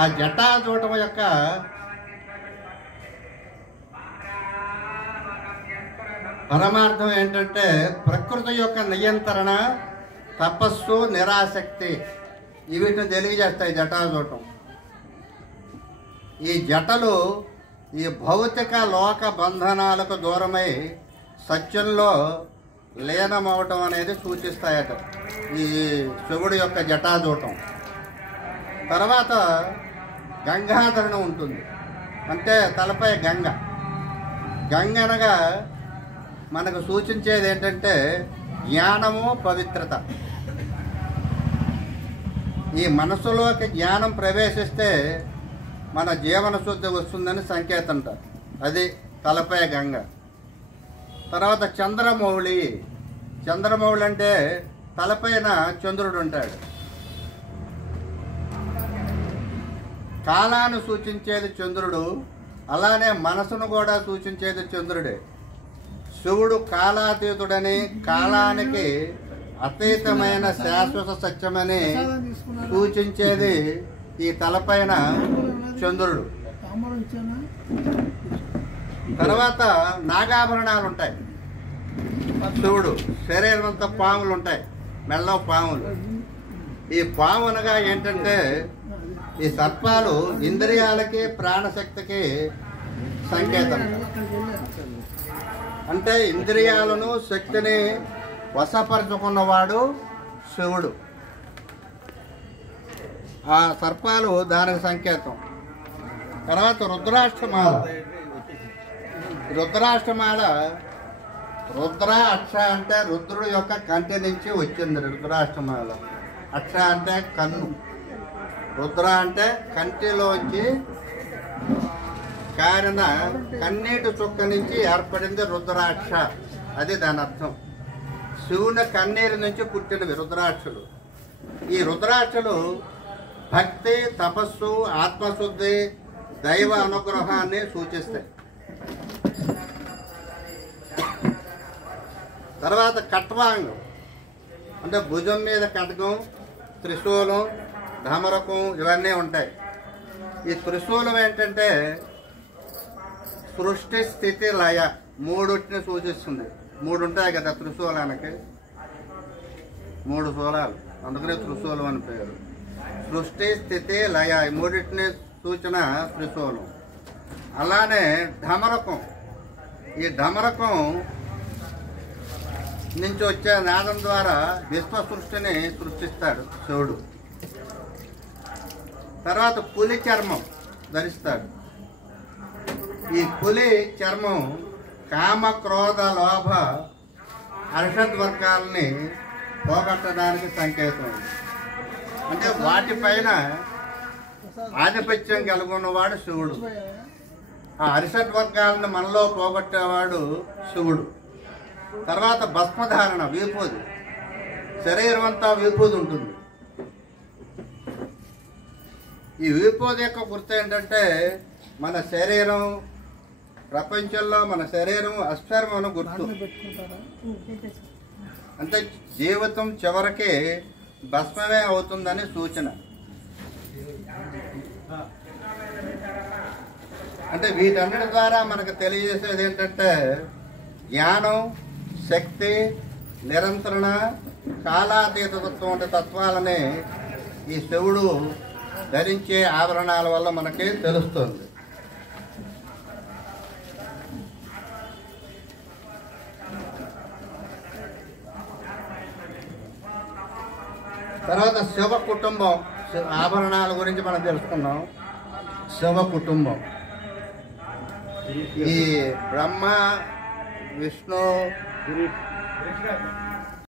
ఆ జటాజూటం యొక్క పరమార్థం ఏంటంటే ప్రకృతి యొక్క నియంత్రణ, తపస్సు, నిరాసక్తి వీటిని తెలియజేస్తాయి జటాజూటం. ఈ జటలు ఈ భౌతిక లోక బంధనాలకు దూరమై సత్యంలో లీనమవటం అనేది సూచిస్తాయట ఈ శివుడి యొక్క జటాజూటం. తర్వాత గంగాధరణ ఉంటుంది, అంటే తలపై గంగ. గంగ అనగా మనకు సూచించేది ఏంటంటే జ్ఞానము, పవిత్రత. ఈ మనసులోకి జ్ఞానం ప్రవేశిస్తే మన జీవన శుద్ధి వస్తుందని సంకేతంట. అది తలపై గంగ. తర్వాత చంద్రమౌళి. చంద్రమౌళి అంటే తలపైన చంద్రుడు ఉంటాడు. కాలాన్ని సూచించేది చంద్రుడు, అలానే మనసును కూడా సూచించేది చంద్రుడే. శివుడు కాలాతీతుడని, కాలానికి అతీతమైన శాశ్వత సత్యమని సూచించేది ఈ తలపైన చంద్రుడు. తర్వాత నాగాభరణాలు ఉంటాయి. శివుడు శరీరం అంతా పాములు ఉంటాయి, మెల్లో పాములు. ఈ పాము అనగా ఏంటంటే ఈ సర్పాలు ఇంద్రియాలకి, ప్రాణశక్తికి సంకేతం. అంటే ఇంద్రియాలను, శక్తిని వశపరుచుకున్నవాడు శివుడు. ఆ సర్పాలు దానికి సంకేతం. తర్వాత రుద్రాష్టమాల. రుద్రాష్టమాల రుద్ర అక్ష అంటే రుద్రుడు యొక్క కంటి నుంచి వచ్చింది రుద్రాష్టమాల. అక్ష అంటే కన్ను, రుద్ర అంటే కంటిలోంచి కారిన కన్నీటి చుక్క నుంచి ఏర్పడింది రుద్రాక్ష. అది దాని అర్థం. శివుని కన్నీరు నుంచి పుట్టినవి రుద్రాక్షలు. ఈ రుద్రాక్షలు భక్తి, తపస్సు, ఆత్మశుద్ధి, దైవ అనుగ్రహాన్ని సూచిస్తాయి. తర్వాత కట్వాంగం అంటే భుజం మీద కటకం, త్రిశూలం, ధమరకం ఇవన్నీ ఉంటాయి. ఈ త్రిశూలం ఏంటంటే సృష్టి, స్థితి, లయ మూడుటిని సూచిస్తుంది. మూడు ఉంటాయి కదా త్రిశూలానికి, 3 శూలాలు, అందుకనే త్రిశూలం అని పేరు. సృష్టి, స్థితి, లయ ఈ మూడింటిని సూచన త్రిశూలం. అలానే ఢమరకం. ఈ ఢమరకం నుంచి వచ్చే నాదం ద్వారా విశ్వ సృష్టిని సృష్టిస్తాడు శివుడు. తర్వాత పులి చర్మం ధరిస్తాడు. ఈ పులి చర్మం కామ, క్రోధ, లోభ, హర్షద్వర్గాల్ని పోగొట్టడానికి సంకేతం. అంటే వాటిపైన ఆధిపత్యం కలిగి ఉన్నవాడు శివుడు. ఆ హర్షద్వర్గాలను మనలో పోగొట్టేవాడు శివుడు. తర్వాత భస్మధారణ, విభూది. శరీరం అంతా విభూది ఉంటుంది. ఈ విభూది యొక్క గుర్తు ఏంటంటే మన శరీరం, ప్రపంచంలో మన శరీరం అక్షరమని గుర్తు. అంటే జీవితం చివరికి భస్మమే అవుతుందని సూచన. అంటే వీటన్నిటి ద్వారా మనకు తెలియజేసేది ఏంటంటే జ్ఞానం, శక్తి, నిరంతరణ, కాలాతీతత్వం వంటి తత్వాలని ఈ శివుడు ధరించే ఆభరణాల వల్ల మనకి తెలుస్తుంది. తర్వాత శివ కుటుంబం. ఆభరణాల గురించి మనం తెలుసుకున్నాం. శివ కుటుంబం ఈ బ్రహ్మ, విష్ణు,